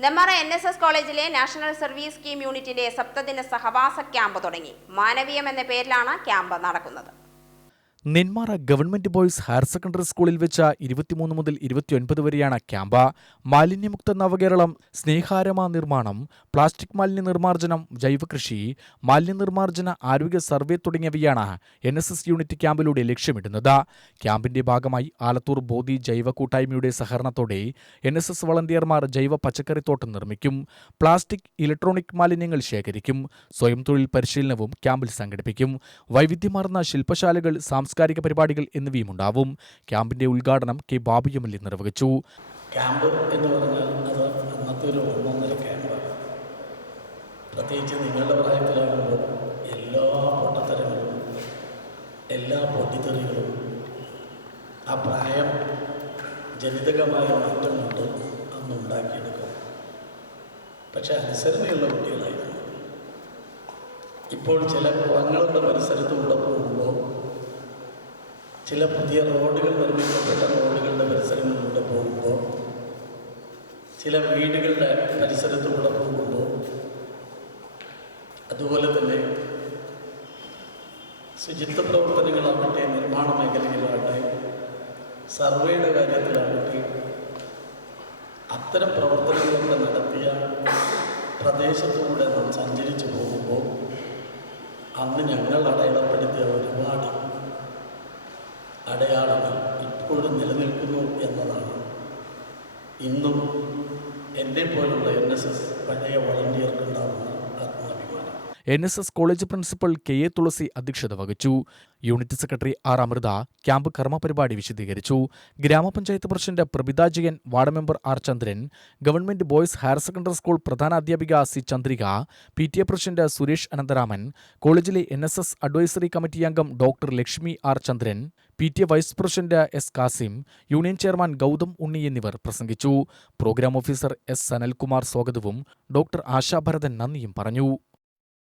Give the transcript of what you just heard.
Nemmara N S S കോളേജിലെ national service scheme യൂണിറ്റിന്റെ സപ്തദിന സഹവാസ ക്യാമ്പ് തുടങ്ങി. മാനവീയം എന്ന പേരിലാണ് ക്യാമ്പ് നടക്കുന്നത്. Nenmara government boys higher secondary സ്കൂളിൽ വെച്ച ഇരുപത്തിമൂന്ന് മുതൽ ഇരുപത്തിയൊൻപത് വരെയാണ് ക്യാമ്പ്. മാലിന്യമുക്ത നവകേരളം സ്നേഹാരമ നിർമ്മാണം പ്ലാസ്റ്റിക് മാലിന്യ നിർമ്മാർജനം ജൈവകൃഷി മാലിന്യ നിർമ്മാർജന ആരോഗ്യ സർവേ തുടങ്ങിയവയാണ് എൻ എസ് എസ് യൂണിറ്റ് ക്യാമ്പിലൂടെ ലക്ഷ്യമിടുന്നത്. ക്യാമ്പിന്റെ ഭാഗമായി ആലത്തൂർ ബോധി ജൈവ കൂട്ടായ്മയുടെ സഹകരണത്തോടെ എൻ എസ് എസ് വളണ്ടിയർമാർ ജൈവ പച്ചക്കറിത്തോട്ടം നിർമ്മിക്കും പ്ലാസ്റ്റിക് ഇലക്ട്രോണിക് മാലിന്യങ്ങൾ ശേഖരിക്കും സ്വയം തൊഴിൽ പരിശീലനവും ക്യാമ്പിൽ സംഘടിപ്പിക്കും. വൈവിധ്യമാർന്ന ശില്പശാലകൾ സാംസ്കാരിക പരിപാടികൾ എന്നിവയും ഉണ്ടാവും ക്യാമ്പിന്റെ ഉദ്ഘാടനം കെ ബാബുയമല്ലി നിർവഹിച്ചു. ക്യാമ്പ് എന്ന് പറഞ്ഞാൽ ഒരു എല്ലാ എല്ലാ ആ പ്രായം ജനിതകമായ മാറ്റം കൊണ്ട് അന്ന് ഉണ്ടാക്കിയെടുക്കും. പക്ഷെ അനുസരണയുള്ള കുട്ടികളായിരുന്നു. ഇപ്പോൾ ചില കുളങ്ങളുടെ പരിസരത്തൂടെ പോകുമ്പോൾ ചില പുതിയ റോഡുകൾ നിർമ്മിക്കപ്പെട്ട റോഡുകളുടെ പരിസരങ്ങളിലൂടെ പോകുമ്പോൾ ചില വീടുകളുടെ പരിസരത്തൂടെ പോകുമ്പോൾ അതുപോലെ തന്നെ ശുചിത്വ പ്രവർത്തനങ്ങളാവട്ടെ നിർമ്മാണ മേഖലയിലാവട്ടെ സർവേയുടെ കാര്യത്തിലാവട്ടെ അത്തരം പ്രവർത്തനങ്ങളൊക്കെ നടത്തിയ പ്രദേശത്തൂടെ നാം സഞ്ചരിച്ചു പോകുമ്പോൾ അന്ന് ഞങ്ങൾ അടയാളപ്പെടുത്തിയ ഒരുപാട് അടയാളങ്ങൾ ഇപ്പോഴും നിലനിൽക്കുന്നു എന്നതാണ്. ഇന്നും എന്നെ പോലുള്ള എൻ എസ് എസ് പഴയ വളണ്ടിയർക്കുണ്ടാകുന്ന ആത്മാഭിമാനം N S S college principal K A Thulasi അധ്യക്ഷത വഹിച്ചു. Unit secretary R Amrutha camp കർമ്മപരിപാടി വിശദീകരിച്ചു. ഗ്രാമപഞ്ചായത്ത് president Prabhitha Jayan ward member R Chandran government boys higher secondary school പ്രധാനാധ്യാപിക C Chandrika P T A president Suresh Anantharaman കോളേജിലെ N S S advisory committee അംഗം doctor Lakshmi R Chandran P T A vice president S Kasim union chairman Gautham Unni എന്നിവർ പ്രസംഗിച്ചു. Programme officer S Sanalkumar സ്വാഗതവും doctor ആശാഭരതൻ നന്ദിയും പറഞ്ഞു.